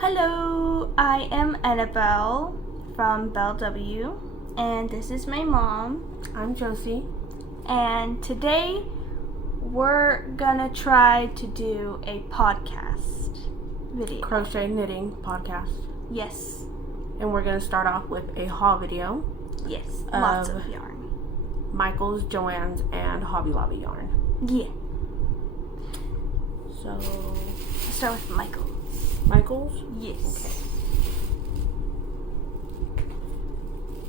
Hello, I am Annabelle from Belle W, and this is my mom. I'm Josie. And today we're gonna try to do a podcast video. Crochet knitting podcast. Yes. And we're gonna start off with a haul video. Yes, lots of yarn. Michael's, Joann's, and Hobby Lobby yarn. Yeah. So, Let's start with Michael's. Michael's? Yes.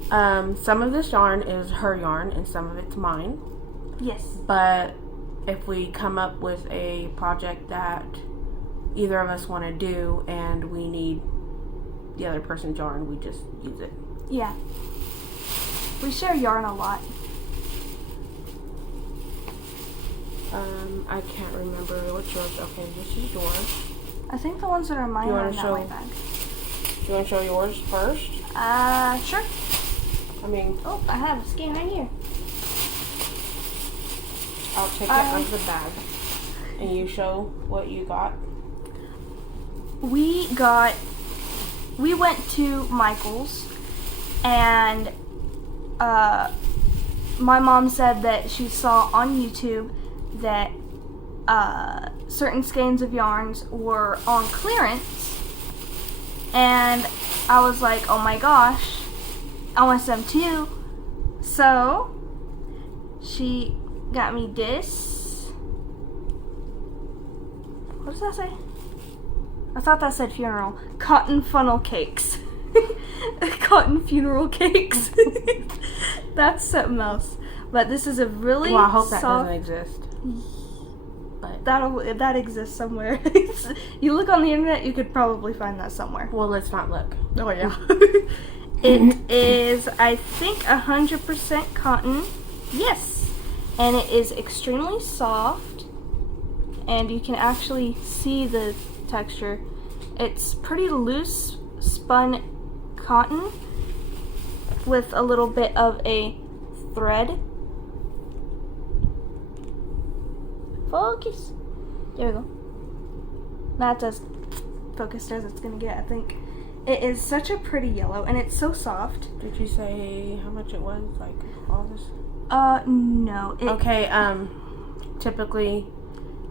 Okay. Some of this yarn is her yarn and some of it's mine. Yes. But if we come up with a project that either of us want to do and we need the other person's yarn, we just use it. Yeah. We share yarn a lot. I can't remember what's yours. Okay, this is yours. I think the ones that are mine are in that white bag. Do you want to show yours first? Sure. Oh, I have a skein right here. I'll take it out of the bag. And you show what you got. We went to Michael's, and my mom said that she saw on YouTube that certain skeins of yarns were on clearance, and I was like, oh my gosh, I want some too. So she got me this. What does that say? I thought that said funeral. Cotton funnel cakes. Cotton funeral cakes. That's something else. But this is a really I hope that soft... doesn't exist. But that exists somewhere. You look on the internet, you could probably find that somewhere. well, let's not look. Oh yeah. It is, I think, 100% cotton. Yes. And it is extremely soft. And you can actually see the texture. It's pretty loose spun cotton with a little bit of a thread. Focus. There we go. That's as focused as it's gonna get, I think. It is such a pretty yellow, and it's so soft. Did you say how much it was? Like all this? No. Okay, typically,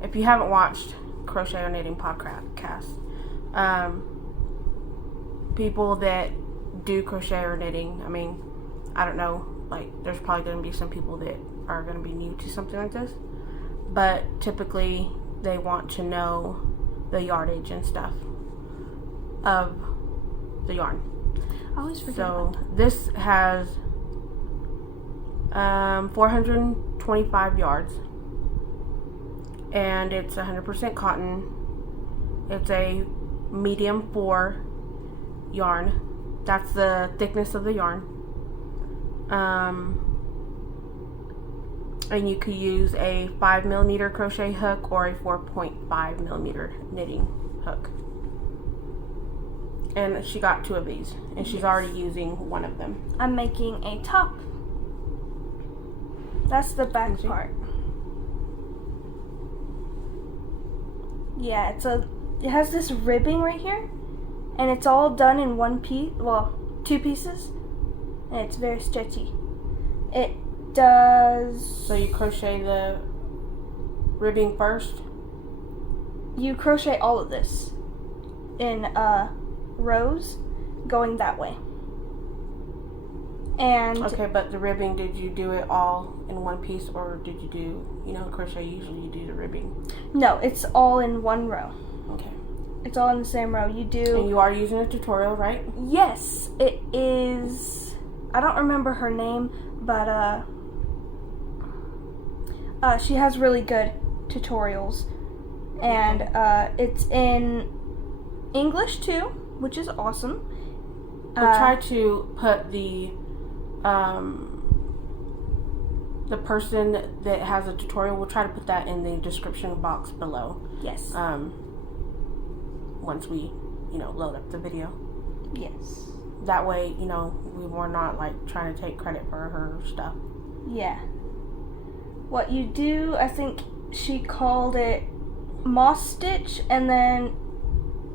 if you haven't watched Crochet or Knitting Podcast, people that do crochet or knitting, I don't know, like, there's probably going to be some people that are going to be new to something like this, but typically they want to know the yardage and stuff of the yarn. I always forget So about that. this has 425 yards, and it's 100% cotton. It's a medium 4 yarn. That's the thickness of the yarn. And you could use a 5mm crochet hook or a 4.5mm knitting hook. And she got 2 of these, and she's already using one of them. I'm making a top. That's the back part. Yeah, it has this ribbing right here, and it's all done in one piece, well, 2 pieces, and it's very stretchy. It does... So you crochet the ribbing first? You crochet all of this in rows going that way. And okay, but the ribbing, did you do it all in one piece, or did you do, crochet usually you do the ribbing? No, it's all in one row. Okay. It's all in the same row. You do... And you are using a tutorial, right? Yes, it is... I don't remember her name, but she has really good tutorials. And it's in English too, which is awesome. We'll try to put the person that has a tutorial, we'll try to put that in the description box below. Yes. Once we, load up the video. Yes. That way, we were not, trying to take credit for her stuff. Yeah. What you do, I think she called it moss stitch, and then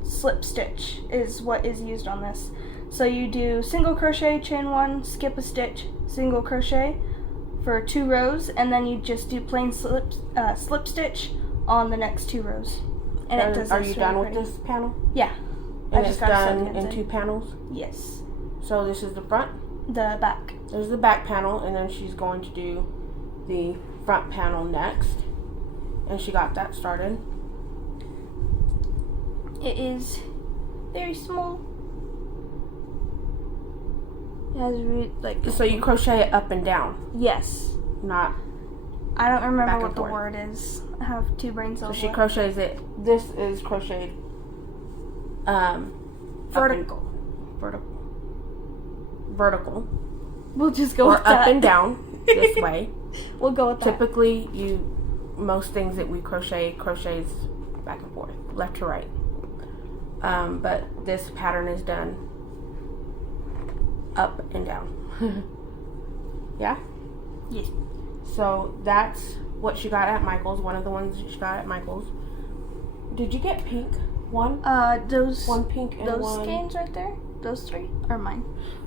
slip stitch is what is used on this. So you do single crochet, chain 1, skip a stitch, single crochet for 2 rows, and then you just do plain slip stitch on the next 2 rows. And it does. Are you done with this panel? Yeah. And it's done in 2 panels? Yes. So this is the front? The back. There's the back panel, and then she's going to do the front panel next. And she got that started. It is very small. It has So you crochet it up and down? Yes. Not. I don't remember back what and the forth. word is. I have 2 brain cells. So she left. crochets it. This is crocheted. Vertical. Vertical. We'll just go Or with that. up and down this way. We'll go with that. Typically, most things that we crochets back and forth, left to right. But this pattern is done up and down. Yeah? Yes. So that's what she got at Michael's, one of the ones that she got at Michael's. Did you get pink? One? Those One pink and those one... skeins right there, those 3 are mine.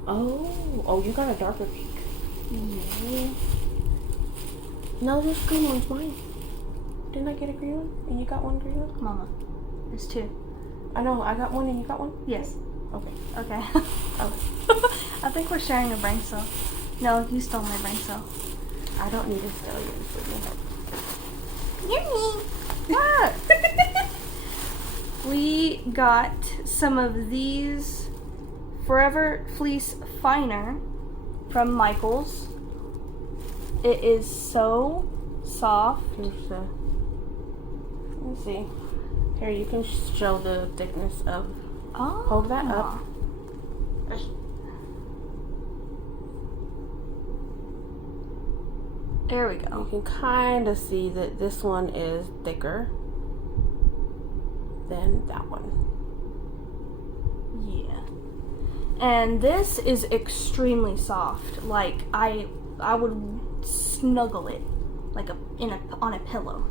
Oh, you got a darker pink. Yeah. No, this green one's mine. Didn't I get a green one? And you got one green one? Mama, there's 2. I know, I got one and you got one? Yes. Okay. Okay. Okay. I think we're sharing a brain cell. No, you stole my brain cell. I don't need to steal yours with me. You're mean. What? We got some of these Forever Fleece Finer from Michael's. It is so soft. Let me see. Here, you can show the thickness of... Oh. Hold that up. There we go. You can kind of see that this one is thicker than that one. Yeah. And this is extremely soft. Like I would snuggle it like on a pillow.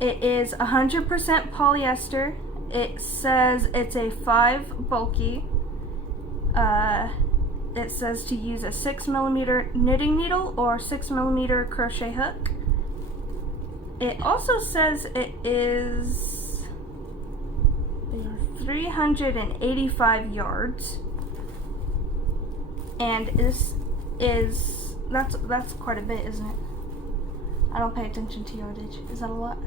It is 100% polyester. It says it's a 5 bulky. It says to use a 6mm knitting needle or 6mm crochet hook. It also says it is 385 yards, and this is that's quite a bit, isn't it? I don't pay attention to yardage. Is that a lot?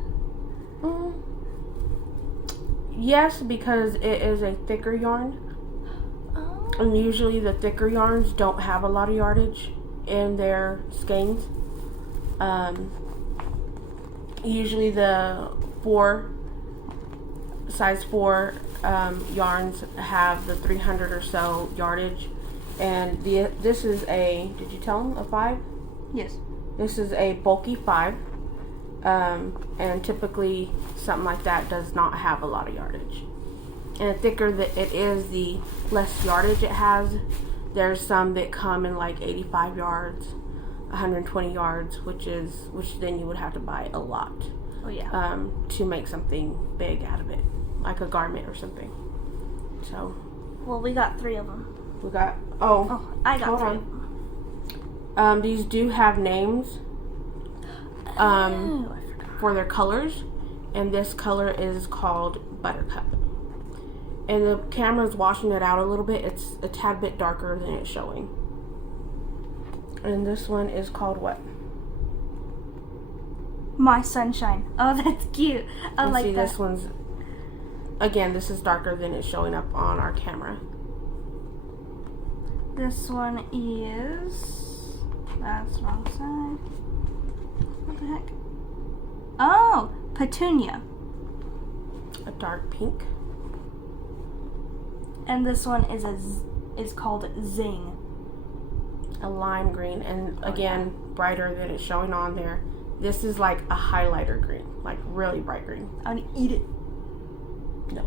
Yes, because it is a thicker yarn. Oh. And usually the thicker yarns don't have a lot of yardage in their skeins. Usually the size 4 yarns have the 300 or so yardage. And this is a, did you tell them, a 5? Yes. This is a bulky 5. And typically something like that does not have a lot of yardage. And the thicker that it is, the less yardage it has. There's some that come in like 85 yards, 120 yards, which then you would have to buy a lot. Oh yeah. To make something big out of it, like a garment or something. So. Well, we got 3 of them. We got. I got 3. These do have names. I forgot. For their colors, and this color is called Buttercup. And the camera's washing it out a little bit. It's a tad bit darker than it's showing. And this one is called what? My Sunshine. Oh, that's cute. I like that. This one's, again, this is darker than it's showing up on our camera. This one is, that's wrong side. What the heck? Oh, Petunia. A dark pink. And this one is called Zing. A lime green, and again, brighter than it's showing on there. This is like a highlighter green, like really bright green. I want to eat it. No.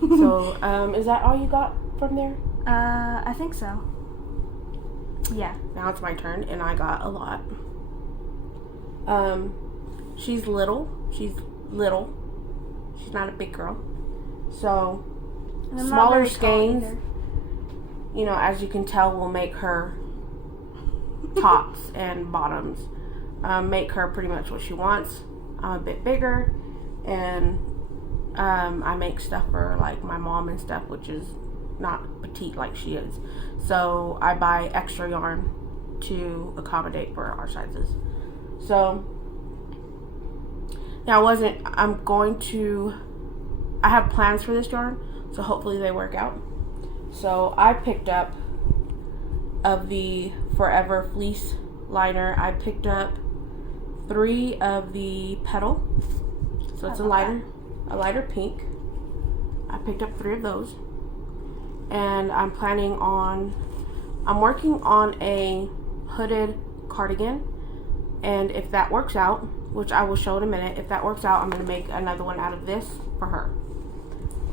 So, is that all you got from there? I think so. Yeah. Now it's my turn, and I got a lot. She's little. She's not a big girl. So And I'm not smaller very tall skeins, either. you know, as you can tell, will make her tops and bottoms. Make her pretty much what she wants. I'm a bit bigger, and I make stuff for like my mom and stuff, which is not petite like she is. So I buy extra yarn to accommodate for our sizes. So yeah, I have plans for this yarn, so hopefully they work out. So I picked up, of the Forever Fleece liner, I picked up 3 of the Petal. So it's a lighter pink. I picked up 3 of those. And I'm working on a hooded cardigan. And if that works out, which I will show in a minute, if that works out, I'm going to make another one out of this for her.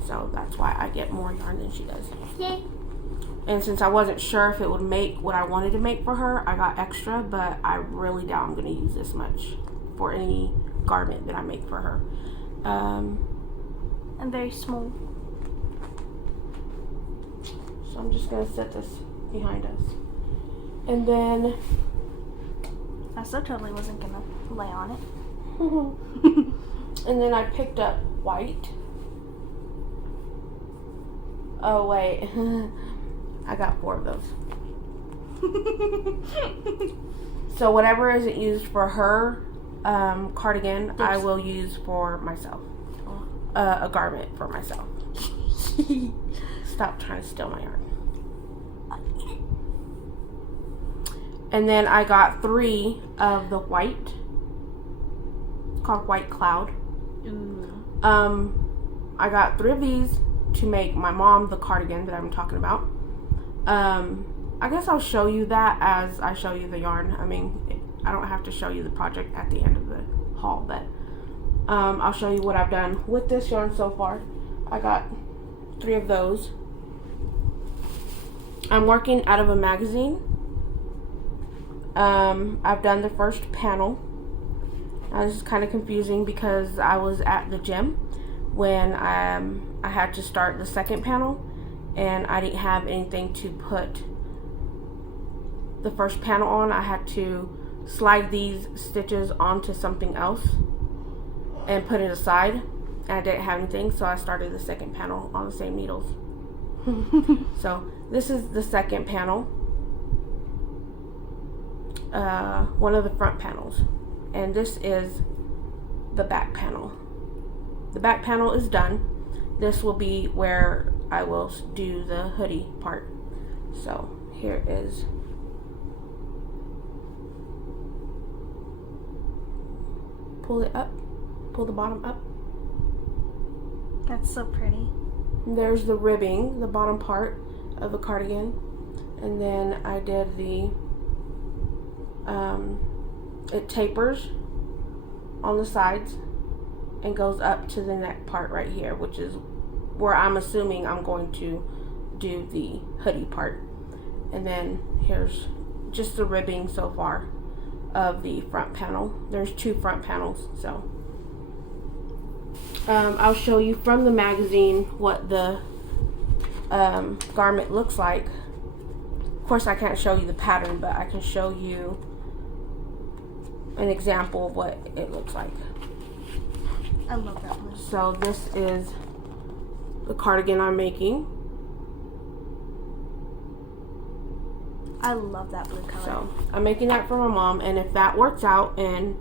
So that's why I get more yarn than she does. Yay. And since I wasn't sure if it would make what I wanted to make for her, I got extra, but I really doubt I'm going to use this much for any garment that I make for her. And very small. So I'm just going to set this behind us. And then I still totally wasn't going to lay on it. and then I picked up white. Oh, wait. I got 4 of those. So whatever isn't used for her cardigan, I will use for myself. A garment for myself. Stop trying to steal my yarn. And then I got 3 of the white. It's called White Cloud. I got 3 of these to make my mom the cardigan that I'm talking about. I guess I'll show you that as I show you the yarn. I mean, I don't have to show you the project at the end of the haul, but I'll show you what I've done with this yarn so far. I got 3 of those. I'm working out of a magazine. I've done the first panel. Now, this is kind of confusing because I was at the gym when I had to start the second panel, and I didn't have anything to put the first panel on. I had to slide these stitches onto something else and put it aside, and I didn't have anything, so I started the second panel on the same needles. So this is the second panel, one of the front panels, and this is the back panel. The back panel is done. This will be where I will do the hoodie part. So here is pull it up, pull the bottom up. That's so pretty. And there's the ribbing, the bottom part of the cardigan, and then I did the it tapers on the sides and goes up to the neck part right here, which is where I'm assuming I'm going to do the hoodie part. And then here's just the ribbing so far of the front panel. There's 2 front panels, so I'll show you from the magazine what the garment looks like. Of course, I can't show you the pattern, but I can show you an example of what it looks like. I love that one. So this is the cardigan I'm making. I love that blue color. So I'm making that for my mom, and if that works out, and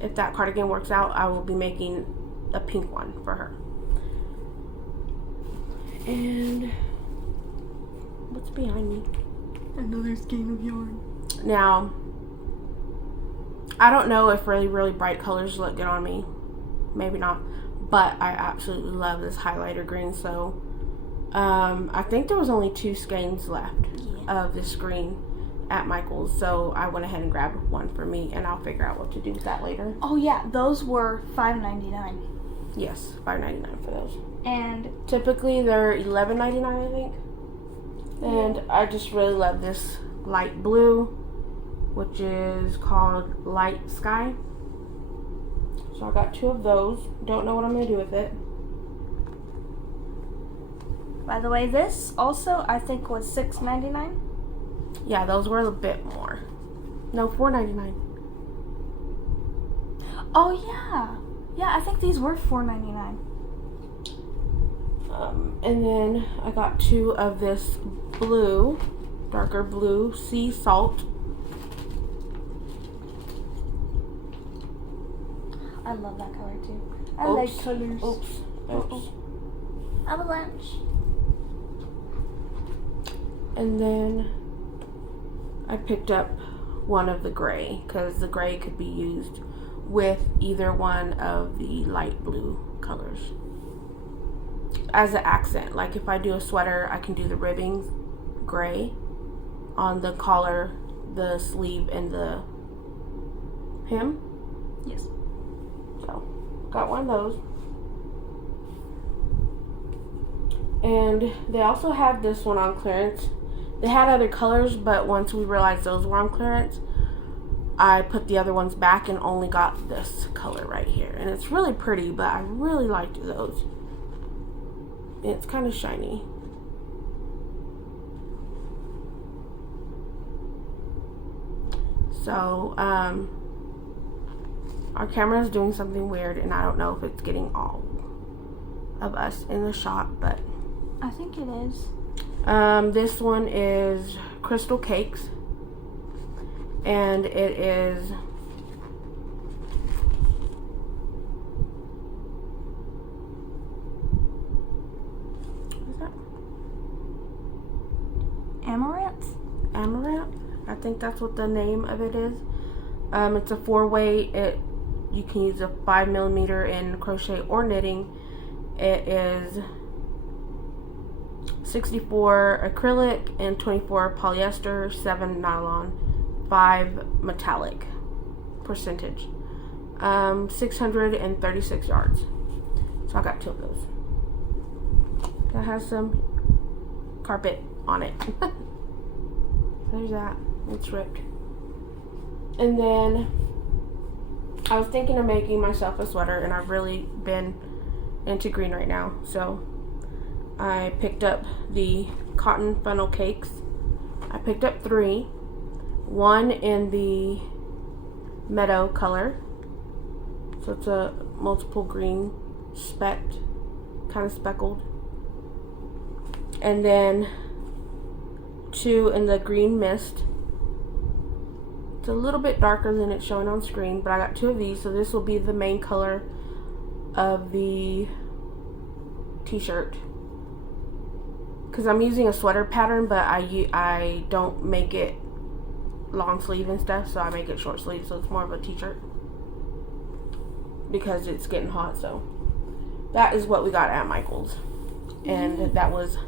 if that cardigan works out, I will be making a pink one for her. And what's behind me? Another skein of yarn. Now, I don't know if really bright colors look good on me. Maybe not. But I absolutely love this highlighter green. So, I think there was only 2 skeins left of this green at Michael's. So, I went ahead and grabbed one for me. And I'll figure out what to do with that later. Oh yeah, those were $5.99. Yes, $5.99 for those. And typically they're $11.99, I think. And I just really love this light blue, which is called Light Sky. So So I got 2 of those. Don't know what I'm going to do with it. By the way, this also I think was $6.99. Yeah, those were a bit more. No, $4.99. Oh yeah, yeah. I think these were $4.99. And then I got 2 of this blue, darker blue sea salt. I love that color too. I like colors. Oops. Avalanche. And then I picked up one of the gray, because the gray could be used with either one of the light blue colors as an accent. Like if I do a sweater, I can do the ribbing gray on the collar, the sleeve, and the hem. Yes. So got one of those. And they also had this one on clearance. They had other colors, but once we realized those were on clearance, I put the other ones back and only got this color right here. And it's really pretty, but I really liked those. It's kind of shiny. So, our camera is doing something weird, and I don't know if it's getting all of us in the shot, but I think it is. this one is Crystal Cakes, and it is what is that? Amaranth? Amaranth? I think that's what the name of it is. It's a 4-way. You can use a 5mm in crochet or knitting. It is 64 acrylic and 24 polyester, 7 nylon, 5 metallic percentage. 636 yards. So I got 2 of those. That has some carpet on it. There's that. It's ripped. And then I was thinking of making myself a sweater, and I've really been into green right now. So I picked up the cotton funnel cakes. I picked up 3. One in the meadow color. So it's a multiple green specked, kind of speckled. And then 2 in the green mist. It's a little bit darker than it's showing on screen, but I got 2 of these, so this will be the main color of the t-shirt. Because I'm using a sweater pattern, but I don't make it long sleeve and stuff, so I make it short sleeve, so it's more of a t-shirt. Because it's getting hot, so that is what we got at Michael's. And that was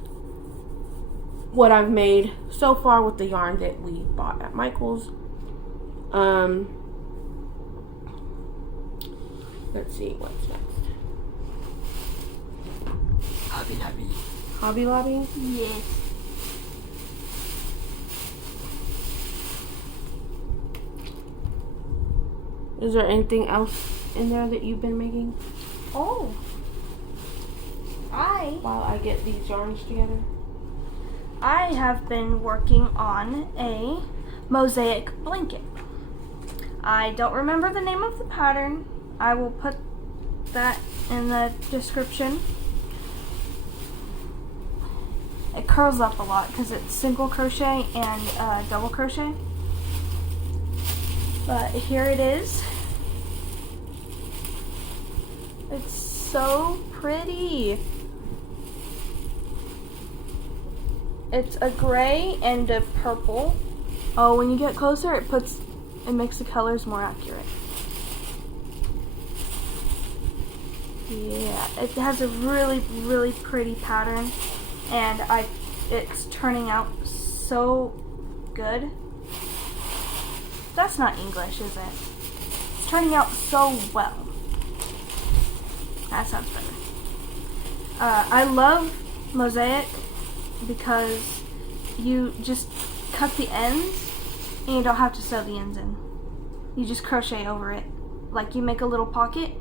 what I've made so far with the yarn that we bought at Michael's. Let's see what's next. Hobby Lobby. Hobby Lobby? Yes. Is there anything else in there that you've been making? Oh. While I get these yarns together. I have been working on a Mosaic Blanket. I don't remember the name of the pattern. I will put that in the description. It curls up a lot because it's single crochet and double crochet. But here it is. It's so pretty. It's a gray and a purple. Oh, when you get closer, it makes the colors more accurate. Yeah, it has a really, really pretty pattern, and it's turning out so good. That's not English, is it? It's turning out so well. That sounds better. I love Mosaic because you just cut the ends and you don't have to sew the ends in. You just crochet over it. Like you make a little pocket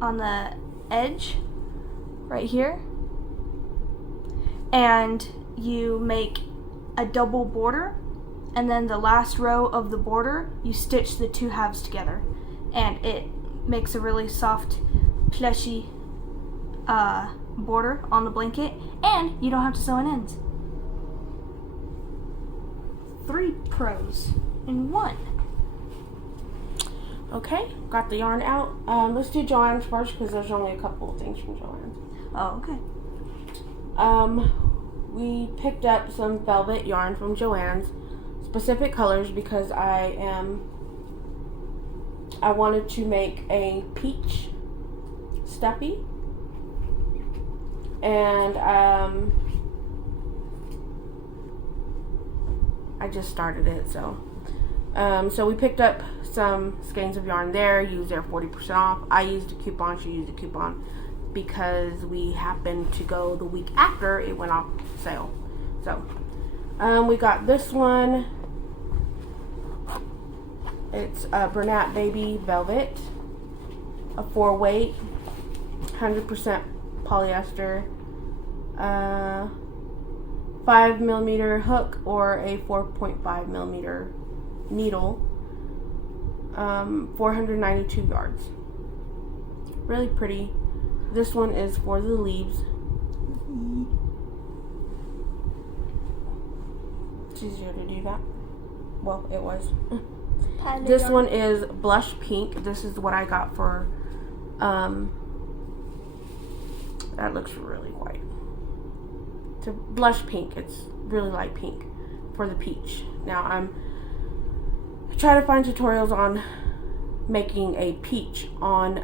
on the edge right here, and you make a double border, and then the last row of the border you stitch the two halves together, and it makes a really soft, plushy border on the blanket, and you don't have to sew in ends. 3 pros in 1. Okay, got the yarn out. Let's do Joann's first because there's only a couple of things from Joann's. Oh, okay. We picked up some velvet yarn from Joann's, specific colors, because I wanted to make a peach stuffy, and I just started it, so we picked up some skeins of yarn there, used their 40% off. I used a coupon, she used a coupon, because we happened to go the week after it went off sale. So we got this one. It's a Bernat Baby Velvet, a 4-weight, 100% polyester, 5mm hook or a 4.5mm needle, 492 yards. Really pretty. This one is for the leaves. It's easier to do that. Well, it was. This one is blush pink. This is what I got for, that looks really white. It's a blush pink. It's really light pink for the peach. Now I try to find tutorials on making a peach on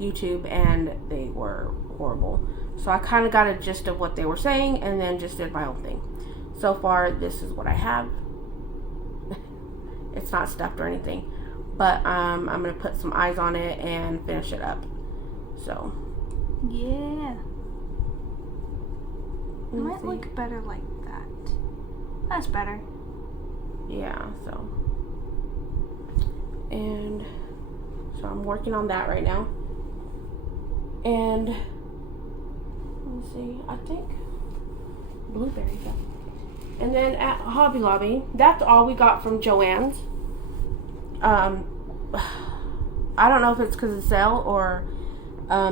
YouTube, and they were horrible. So I kind of got a gist of what they were saying and then just did my own thing. So far, this is what I have. It's not stuffed or anything, but I'm gonna put some eyes on it and finish it up. So yeah, it might look better like that. That's better. Yeah. So I'm working on that right now. And let's see, I think blueberry. Yeah. And then at Hobby Lobby, that's all we got from Joann's. I don't know if it's because of sale or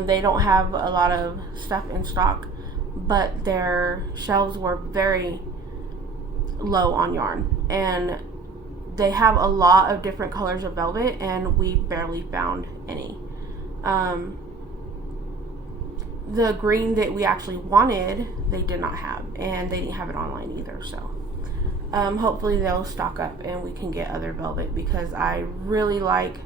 they don't have a lot of stuff in stock, but their shelves were very low on yarn. And they have a lot of different colors of velvet, and we barely found any. The green that we actually wanted, they did not have, and they didn't have it online either. So hopefully they'll stock up and we can get other velvet, because I really like,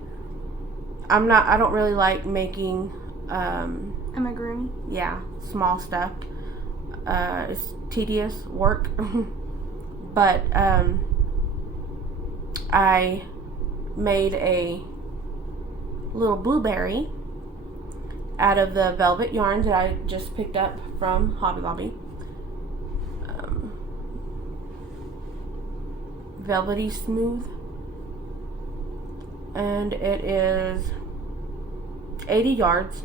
I don't really like making amigurumi. Yeah, small stuff. It's tedious work. But I made a little blueberry out of the velvet yarn that I just picked up from Hobby Lobby. Velvety smooth, and it is 80 yards,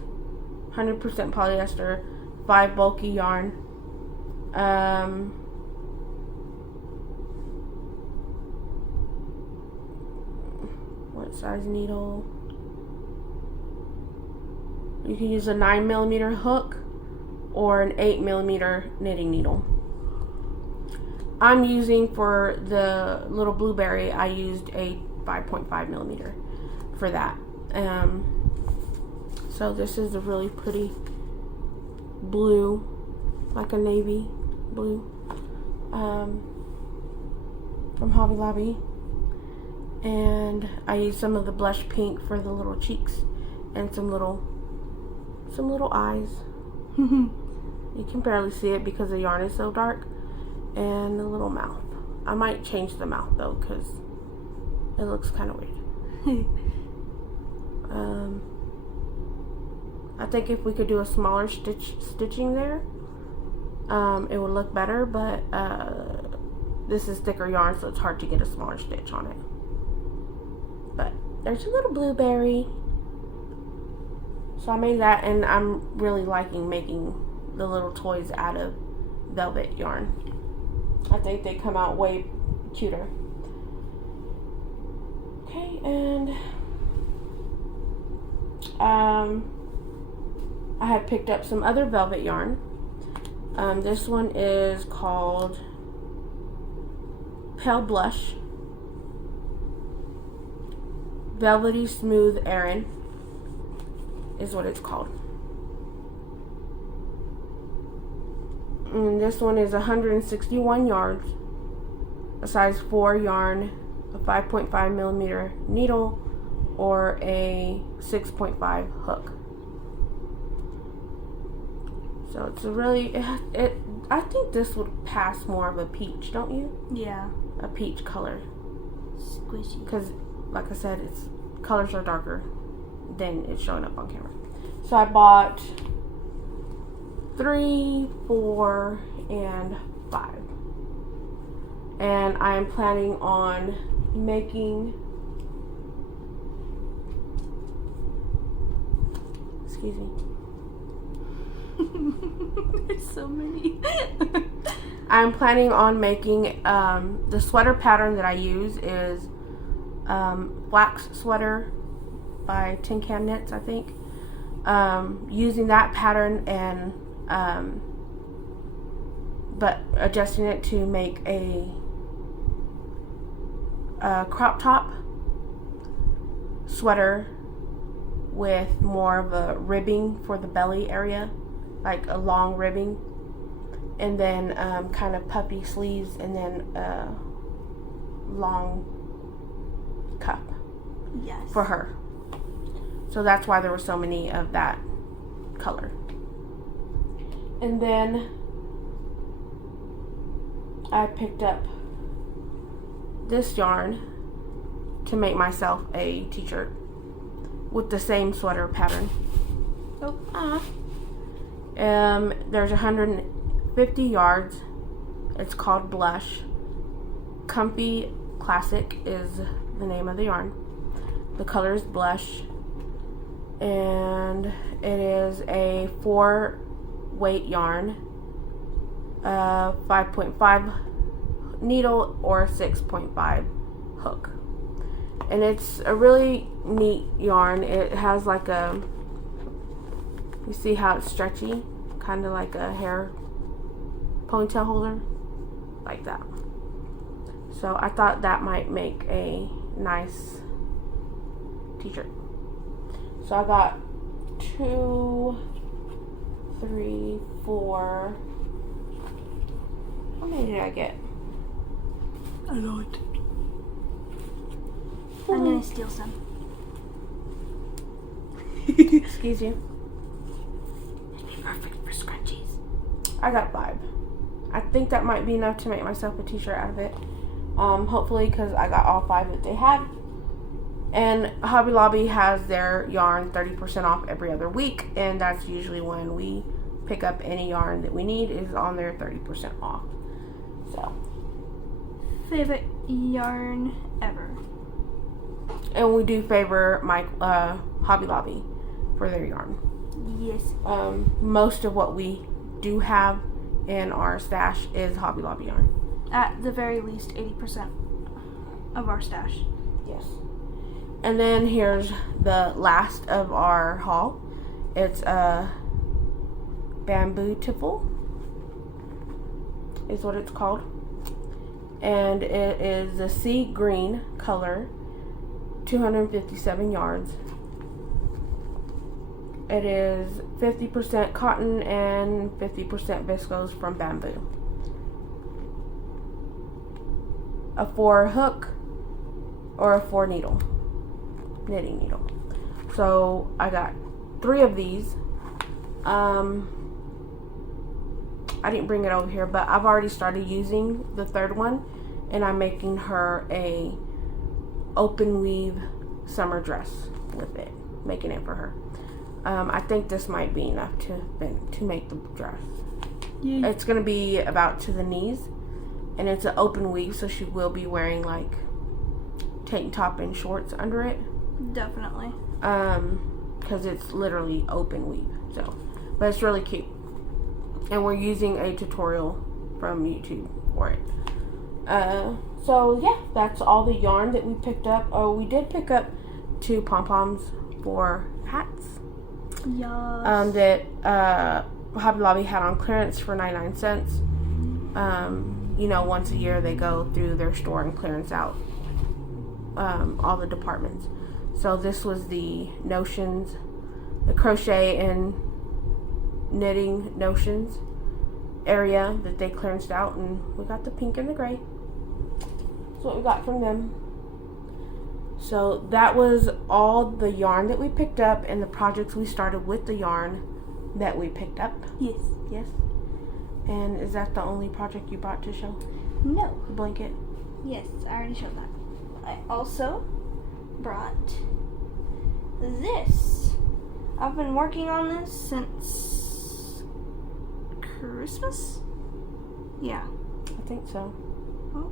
100% polyester, 5 bulky yarn. What size needle? You can use a 9mm hook or an 8mm knitting needle. I'm using, for the little blueberry, I used a 5.5mm for that. So this is a really pretty blue, like a navy blue, from Hobby Lobby. And I used some of the blush pink for the little cheeks and some little eyes. You can barely see it because the yarn is so dark. And the little mouth. I might change the mouth though, because it looks kind of weird. I think if we could do a smaller stitching there, it would look better, but this is thicker yarn, so it's hard to get a smaller stitch on it. But there's a little blueberry. So I made that, and I'm really liking making the little toys out of velvet yarn. I think they come out way cuter. Okay, and I had picked up some other velvet yarn. This one is called Pale Blush Velvety Smooth Aran is what it's called. And this one is 161 yards, a size 4 yarn, a 5.5 millimeter needle, or a 6.5 hook. So it's a really, I think this would pass more of a peach, don't you? Yeah. A peach color. Squishy. Because, like I said, its colors are darker than it's showing up on camera. So I bought 3, 4, and 5. And I am planning on making, excuse me. There's so many. I'm planning on making, the sweater pattern that I use is Flax Sweater by Tin Can Knits, I think. Using that pattern and but adjusting it to make a crop top sweater with more of a ribbing for the belly area, like a long ribbing, and then kind of puffy sleeves, and then a long cup. Yes. For her. So that's why there were so many of that color. And then I picked up this yarn to make myself a t-shirt with the same sweater pattern. Oh. There's 150 yards. It's called Blush. Comfy Classic is the name of the yarn. The color is Blush, and it is a 4 weight yarn, 5.5 needle, or 6.5 hook. And it's a really neat yarn. It has like a, you see how it's stretchy, kind of like a hair ponytail holder, like that. So I thought that might make a nice t-shirt. So I got 2, 3, 4. How many did I get? A lot. I'm gonna steal some. Excuse you. It'd be perfect for scrunchies. I got 5. I think that might be enough to make myself a t-shirt out of it. Hopefully, because I got all 5 that they had. And Hobby Lobby has their yarn 30% off every other week, and that's usually when we pick up any yarn that we need, is on their 30% off. So, Favorite yarn ever. and we do favor my Hobby Lobby for their yarn. Yes. Most of what we do have in our stash is Hobby Lobby yarn. At the very least, 80% of our stash. Yes. And then here's the last of our haul. It's a bamboo tipple, is what it's called. And it is the sea green color, 257 yards. It is 50% cotton and 50% viscose from bamboo. A 4 hook or a 4 needle, knitting needle. So I got 3 of these. I didn't bring it over here, but I've already started using the 3rd one, and I'm making her a open weave summer dress with it, making it for her. I think this might be enough to make the dress. Yeah. It's gonna be about to the knees, and it's an open weave, so she will be wearing like tank top and shorts under it. Definitely. because it's literally open weave. So, but it's really cute. And we're using a tutorial from YouTube for it. So yeah, that's all the yarn that we picked up. Oh, we did pick up 2 pom-poms for hats. Yes. That Hobby Lobby had on clearance for 99 cents. Once a year they go through their store and clearance out all the departments. So this was the notions, the crochet and knitting notions area that they clearanced out, and we got the pink and the gray. That's what we got from them. So that was all the yarn that we picked up and the projects we started with the yarn that we picked up. Yes. Yes. And is that the only project you brought to show? No. The blanket? Yes, I already showed that. I also brought this. I've been working on this since Christmas? Yeah. I think so. Oh,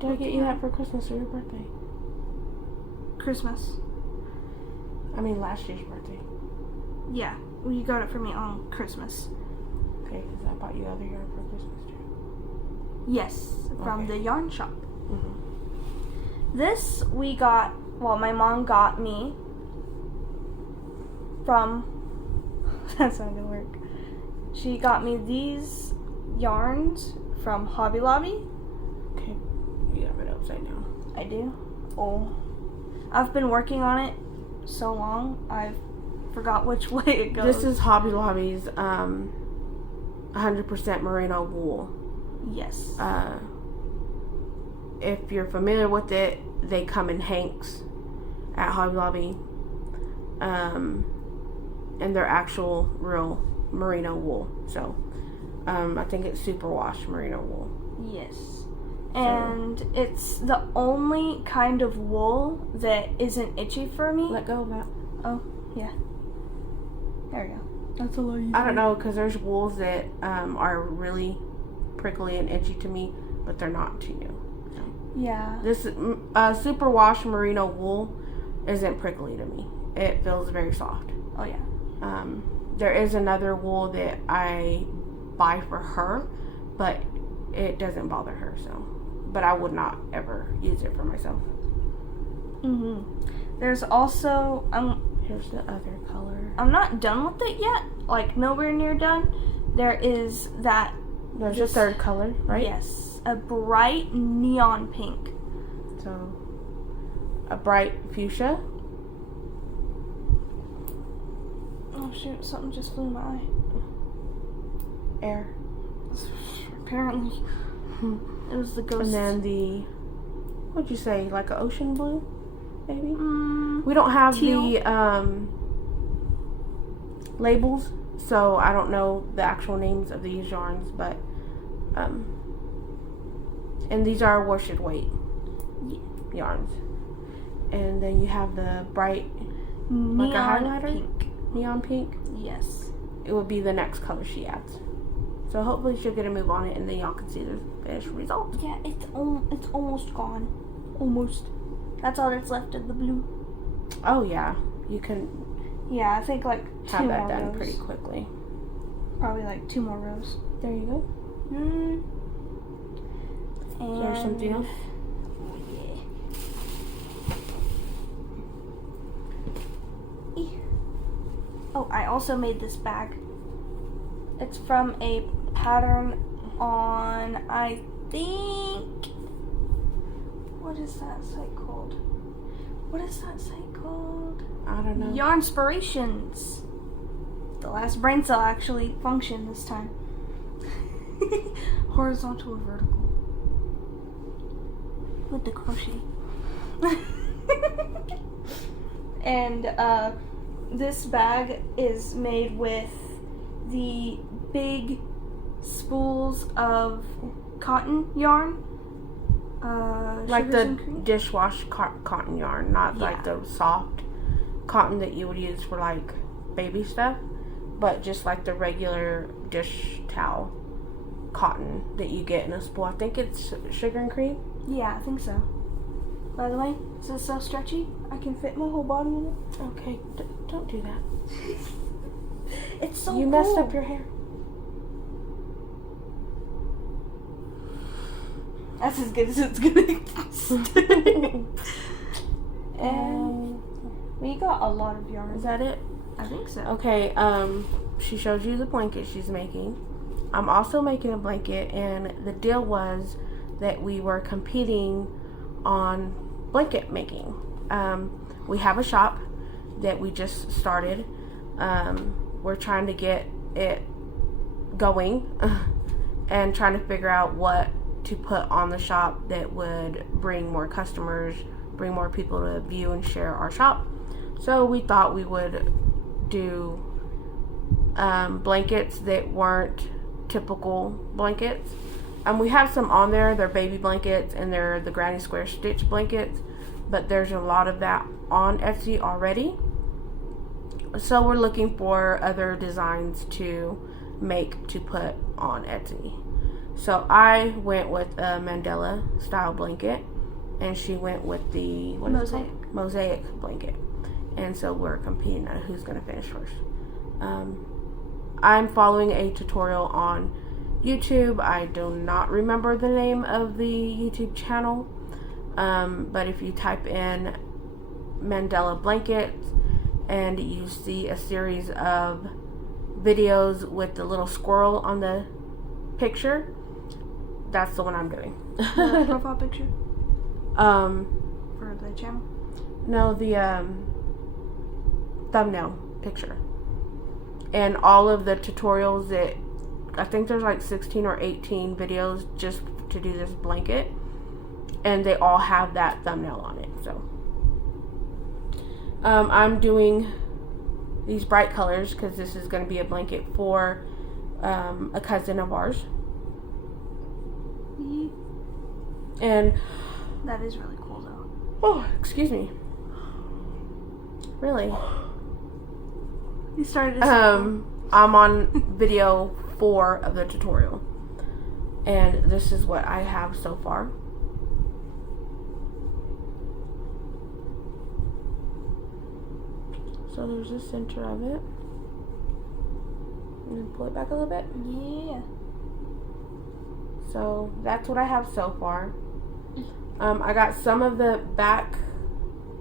Did I get you that for Christmas or your birthday? Christmas. I mean last year's birthday. Yeah, well, you got it for me on Christmas. Okay, because I bought you other yarn for Christmas too. Yes, from Okay. the yarn shop. Mm-hmm. This we got, well, my mom got me from, that's not gonna work. She got me these yarns from Hobby Lobby. Okay, you got it upside down. I do. Oh. I've been working on it so long, I forgot which way it goes. This is Hobby Lobby's 100% merino wool. Yes. If you're familiar with it, they come in hanks at Hobby Lobby. And they're actual real merino wool. So, I think it's superwash merino wool. Yes. And it's the only kind of wool that isn't itchy for me. Let go of that. Oh, yeah. There we go. That's a lot easier. I don't know, because there's wools that are really prickly and itchy to me, but they're not to you. So. Yeah. This superwash merino wool isn't prickly to me. It feels very soft. Oh, yeah. There is another wool that I buy for her, but it doesn't bother her, so. But I would not ever use it for myself. There's also, Here's the other color. I'm not done with it yet. Like, nowhere near done. There is that. There's a third color, right? Yes. A bright neon pink. So, a bright fuchsia. Oh, shoot. Something just flew in my eye. Air. Apparently. It was the ghost. And then the, what'd you say, like an ocean blue, maybe? We don't have teal. the labels, so I don't know the actual names of these yarns, but, and these are worsted weight yarns. And then you have the bright, neon like a highlighter? pink. Neon pink. Yes. It would be the next color she adds. So hopefully she'll get a move on it, and then y'all can see the finished result. Yeah, it's almost gone. Almost. That's all that's left of the blue. Oh yeah, you can Yeah, I think like have two that more done rows. pretty quickly. Probably like 2 more rows. There you go. And Is there something else? Yeah. Oh, I also made this bag. It's from a pattern on, I think, what is that site called? I don't know. Yarnspirations. The last brain cell actually functioned this time. Horizontal or vertical? With the crochet. And this bag is made with the big spools of cotton yarn. Like Sugars the and cream? dishwash cotton yarn, not Yeah. like the soft cotton that you would use for like baby stuff, but just like the regular dish towel cotton that you get in a spool. I think it's sugar and cream. Yeah, I think so. By the way, this is so stretchy, I can fit my whole body in it. Okay, don't do that. It's so You messed up your hair. That's as good as it's gonna stay. And we got a lot of yarn. Is that it? I think so. Okay, she showed you the blanket she's making. I'm also making a blanket, and the deal was that we were competing on blanket making. We have a shop that we just started. We're trying to get it going and trying to figure out what to put on the shop that would bring more customers, bring more people to view and share our shop. So we thought we would do blankets that weren't typical blankets. We have some on there. They're baby blankets and they're the granny square stitch blankets, but there's a lot of that on Etsy already. So we're looking for other designs to make to put on Etsy. So I went with a Mandela style blanket, and she went with the Mosaic blanket. And so we're competing on who's going to finish first. I'm following a tutorial on YouTube. I do not remember the name of the YouTube channel, but if you type in Mandela blankets and you see a series of videos with the little squirrel on the picture, that's the one I'm doing. The profile picture? For the channel? No, the thumbnail picture. And all of the tutorials that, I think there's like 16 or 18 videos just to do this blanket, and they all have that thumbnail on it. So I'm doing these bright colors because this is going to be a blanket for a cousin of ours. And that is really cool though. Oh, excuse me. Really? You started I'm on video 4 of the tutorial, and this is what I have so far. So there's the center of it, and then pull it back a little bit. Yeah. So that's what I have so far. I got some of the back.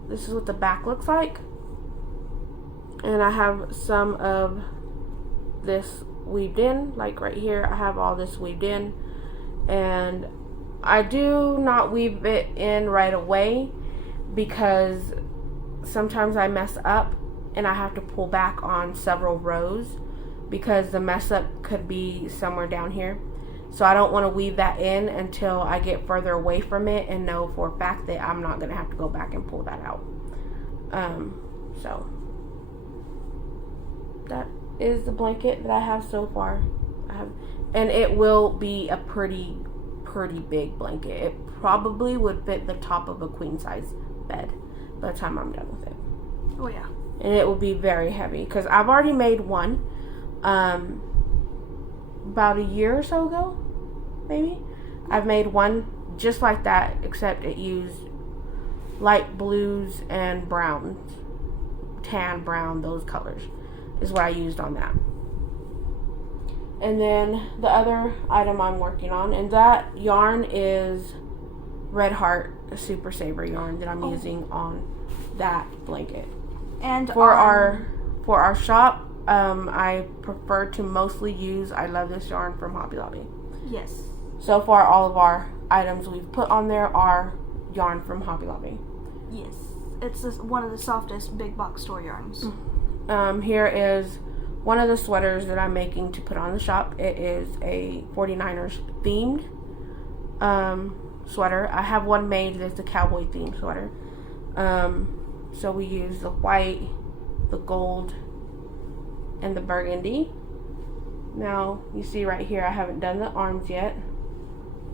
This is what the back looks like. And I have some of this weaved in, like right here. I have all this weaved in. And I do not weave it in right away because sometimes I mess up and I have to pull back on several rows because the mess up could be somewhere down here. So I don't want to weave that in until I get further away from it and know for a fact that I'm not going to have to go back and pull that out. So that is the blanket that I have so far. And it will be a pretty big blanket. It probably would fit the top of a queen size bed by the time I'm done with it. Oh yeah. And it will be very heavy because I've already made one about a year or so ago, maybe. I've made one just like that, except it used light blues and browns, tan, brown, those colors is what I used on that. And then the other item I'm working on, and that yarn is Red Heart Super Saver yarn that I'm using on that blanket. And for our shop, I prefer to mostly use I Love This yarn from Hobby Lobby. Yes. So far, all of our items we've put on there are yarn from Hobby Lobby. Yes. It's one of the softest big box store yarns. Here is one of the sweaters that I'm making to put on the shop. It is a 49ers themed sweater. I have one made that's a cowboy themed sweater. So we use the white, the gold, and the burgundy. Now, you see right here, I haven't done the arms yet,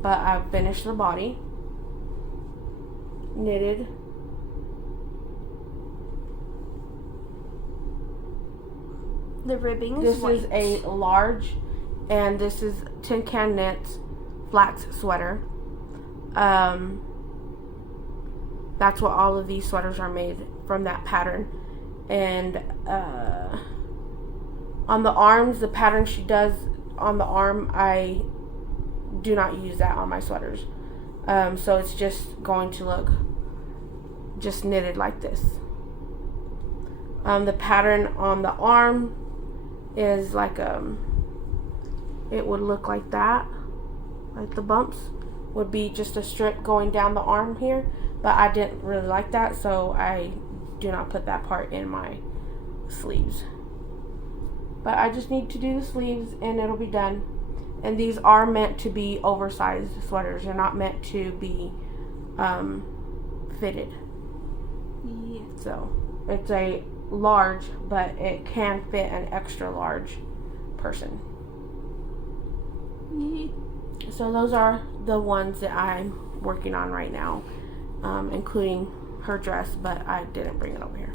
but I've finished the body. Knitted. The ribbing is white. This is a large, and this is Tin Can Knits flax sweater. That's what all of these sweaters are made from, that pattern. And on the arms, the pattern she does on the arm, I do not use that on my sweaters. So it's just going to look just knitted like this. The pattern on the arm is like it would look like that, like the bumps would be just a strip going down the arm here, but I didn't really like that, so I do not put that part in my sleeves. But I just need to do the sleeves and it'll be done. And these are meant to be oversized sweaters. They're not meant to be fitted. Yeah. So it's a large, but it can fit an extra large person. Yeah. So those are the ones that I'm working on right now, including her dress, but I didn't bring it over here.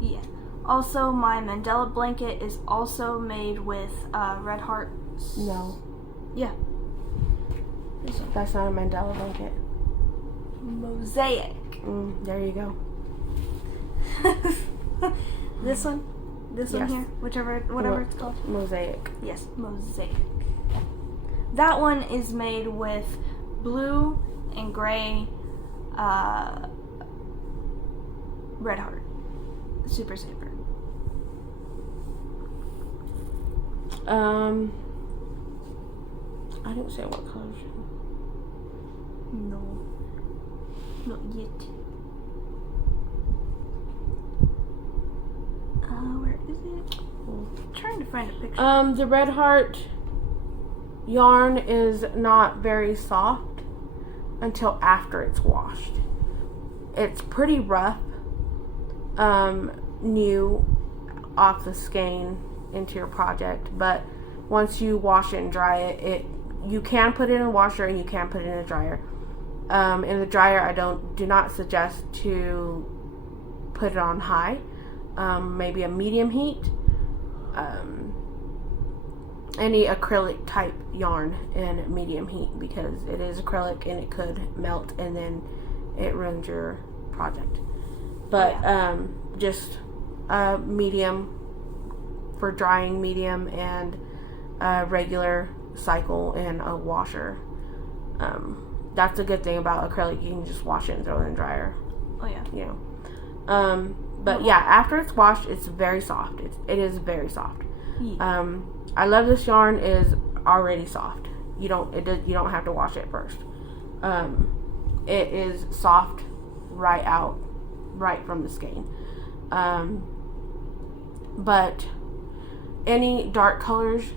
Yeah. Also, my Mandela blanket is also made with red hearts. No. Yeah. That's not a Mandela blanket. Mosaic. There you go. This one? This one Yes. here? Whatever it's called. Mosaic. Yes, Mosaic. That one is made with blue and gray red heart. Super Saver. I didn't say what colors. No. Not yet. Where is it? I'm trying to find a picture. The red heart yarn is not very soft until after it's washed. It's pretty rough, new off the skein into your project, but once you wash it and dry it, you can put it in a washer and you can put it in a dryer. In the dryer, I do not suggest to put it on high, maybe a medium heat. Any acrylic type yarn in medium heat, because it is acrylic and it could melt and then it ruins your project. But just medium for drying, medium, and regular cycle in a washer. That's a good thing about acrylic. You can just wash it and throw it in the dryer. Oh yeah. You know. But yeah, after it's washed, it's very soft. It is very soft. Yeah. I love this yarn is already soft. You don't have to wash it first. It is soft right from the skein. But any dark colors,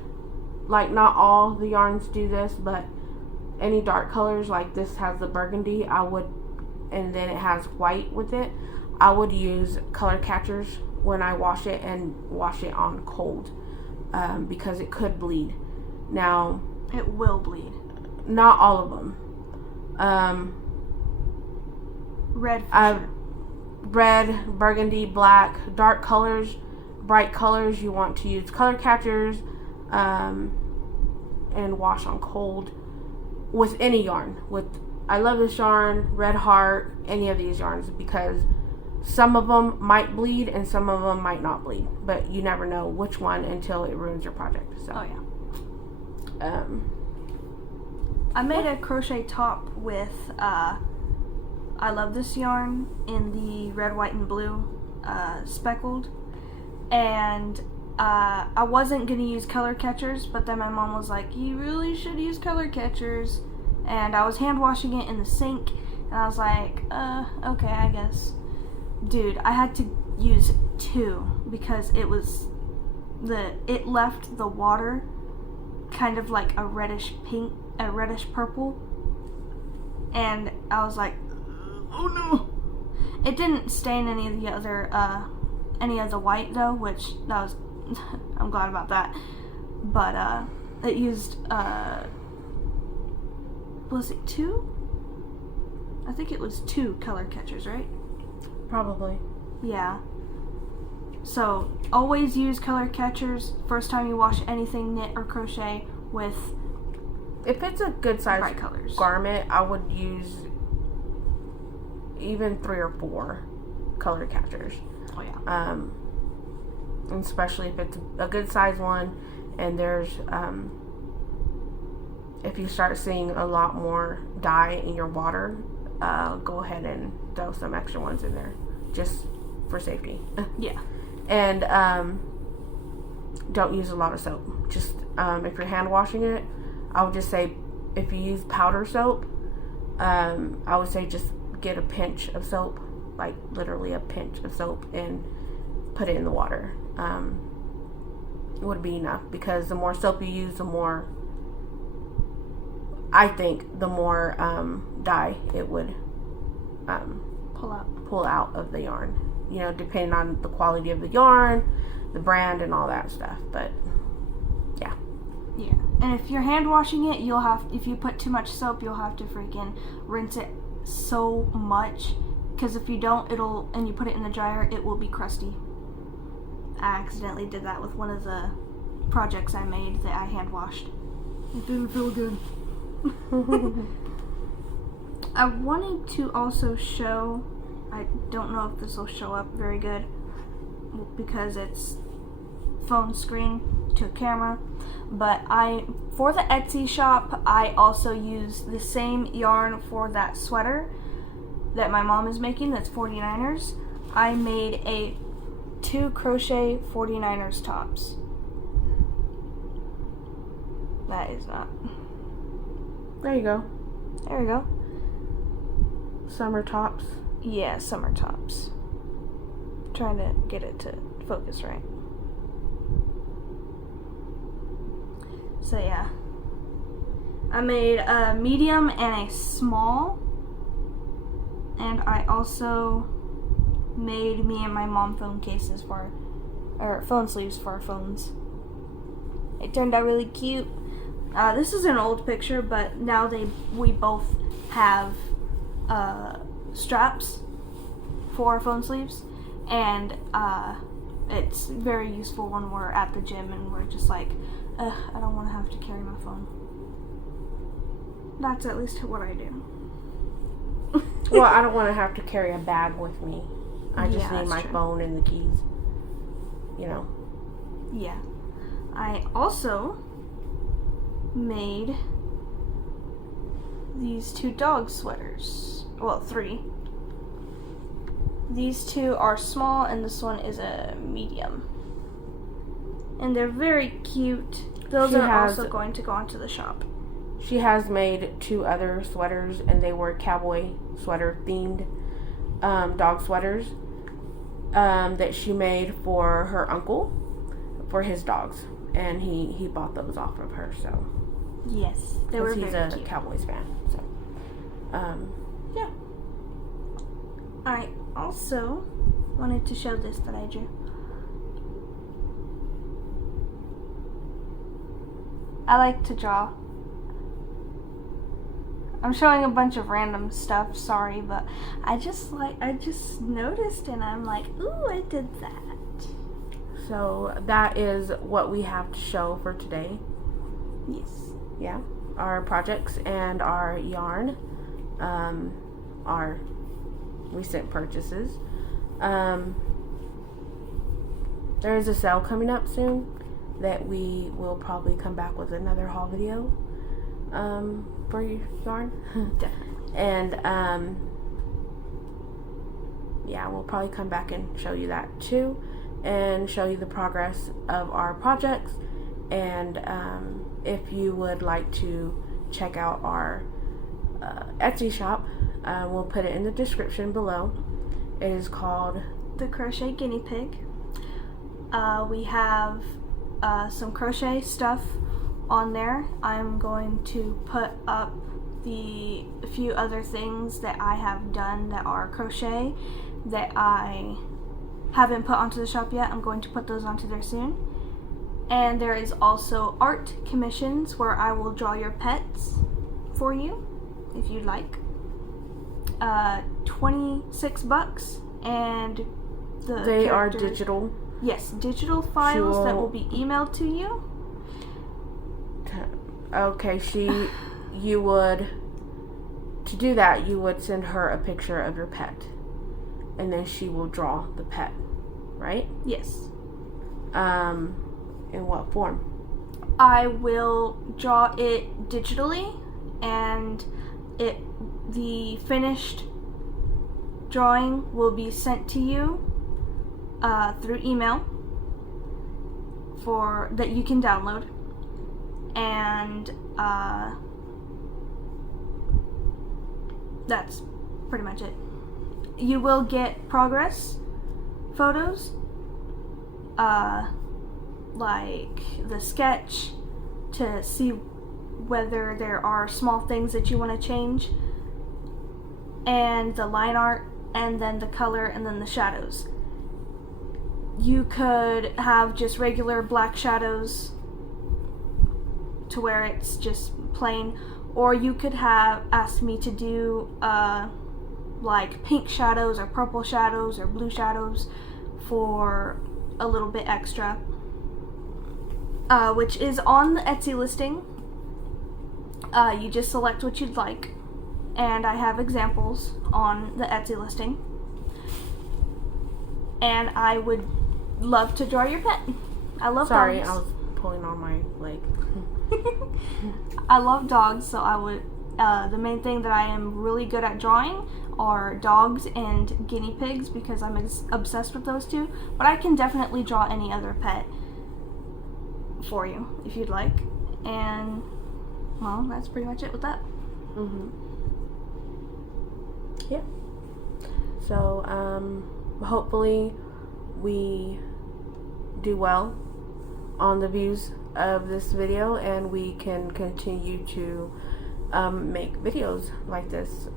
like not all the yarns do this, but any dark colors, like this has the burgundy, and then it has white with it, I would use color catchers when I wash it and wash it on cold, because it could bleed. Now, it will bleed. Not all of them. Red for sure. Red, burgundy, black, dark colors, bright colors, you want to use color catchers and wash on cold with any yarn. I love this yarn, Red Heart, any of these yarns, because some of them might bleed and some of them might not bleed, but you never know which one until it ruins your project. So. Oh yeah. I made a crochet top with I love this yarn in the red, white, and blue speckled, and I wasn't gonna use color catchers, but then my mom was like, you really should use color catchers, and I was hand washing it in the sink, and I was like, okay, I guess. Dude, I had to use 2 because it left the water kind of like a reddish pink, a reddish purple, and I was like, oh no. It didn't stain any of the white though, which that was I'm glad about that. But it used was it 2? I think it was 2 color catchers, right? Probably. Yeah. So always use color catchers first time you wash anything knit or crochet with. If it's a good size bright colors. garment, I would use even 3 or 4 color catchers. Oh yeah. Especially if it's a good size one, and there's if you start seeing a lot more dye in your water, go ahead and throw some extra ones in there, just for safety. Yeah. And don't use a lot of soap. Just if you're hand washing it, I would just say if you use powder soap, I would say just get a pinch of soap, like literally a pinch of soap, and put it in the water. Would be enough, because the more soap you use, the more, I think, the more dye it would pull out of the yarn. You know, depending on the quality of the yarn, the brand, and all that stuff. But yeah. Yeah. And if you're hand washing it, if you put too much soap, you'll have to freaking rinse it so much, because if you don't, and you put it in the dryer, it will be crusty. I accidentally did that with one of the projects I made that I hand washed. It didn't feel good. I wanted to also show, I don't know if this will show up very good because it's phone screen to a camera, but for the Etsy shop, I also use the same yarn for that sweater that my mom is making, that's 49ers. I made 2 crochet 49ers tops. That is not. There you go. There we go. Summer tops. Yeah, summer tops. Trying to get it to focus right. So yeah. I made a medium and a small. And I also made me and my mom phone cases or phone sleeves for our phones. It turned out really cute. This is an old picture, but now we both have straps for our phone sleeves, and it's very useful when we're at the gym and we're just like, I don't want to have to carry my phone. That's at least what I do. Well, I don't want to have to carry a bag with me. I just need my phone and the keys. You know. Yeah. I also made these 2 dog sweaters. Well, 3. These 2 are small, and this one is a medium. And they're very cute. Those are also going to go onto the shop. She has made 2 other sweaters, and they were cowboy sweater themed dog sweaters that she made for her uncle, for his dogs, and he bought those off of her. So yes, they were very cute. He's a Cowboys fan. So yeah. I also wanted to show this that I drew. I like to draw. I'm showing a bunch of random stuff, sorry, but I just noticed, and I'm like, ooh, I did that. So that is what we have to show for today. Yes. Yeah. Our projects and our yarn, our recent purchases. There is a sale coming up soon that we will probably come back with another haul video for your yarn. Definitely. And yeah, we'll probably come back and show you that too, and show you the progress of our projects. And if you would like to check out our Etsy shop, we'll put it in the description below. It is called The Crochet Guinea Pig. We have some crochet stuff on there. I'm going to put up a few other things that I have done that are crochet that I haven't put onto the shop yet. I'm going to put those onto there soon. And there is also art commissions where I will draw your pets for you if you'd like. $26, and they are digital. Yes, digital files that will be emailed to you. Okay, you would to do that, you would send her a picture of your pet, and then she will draw the pet, right? Yes. In what form? I will draw it digitally, and the finished drawing will be sent to you through email that you can download, and that's pretty much it. You will get progress photos, like the sketch, to see whether there are small things that you want to change, and the line art, and then the color, and then the shadows. You could have just regular black shadows to where it's just plain, or you could have asked me to do like pink shadows or purple shadows or blue shadows for a little bit extra, which is on the Etsy listing. You just select what you'd like, and I have examples on the Etsy listing, and I would love to draw your pet. I love dogs. Sorry, I was pulling on my leg. I love dogs, so I would, the main thing that I am really good at drawing are dogs and guinea pigs, because I'm obsessed with those two, but I can definitely draw any other pet for you if you'd like. And well, that's pretty much it with that. Yeah. So hopefully we do well on the views of this video, and we can continue to make videos like this.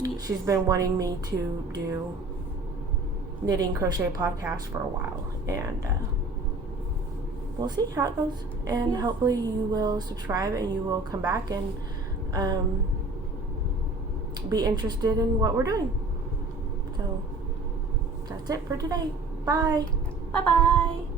Yes. She's been wanting me to do knitting crochet podcast for a while, and we'll see how it goes. And hopefully you will subscribe, and you will come back and be interested in what we're doing. So that's it for today. Bye. Bye bye.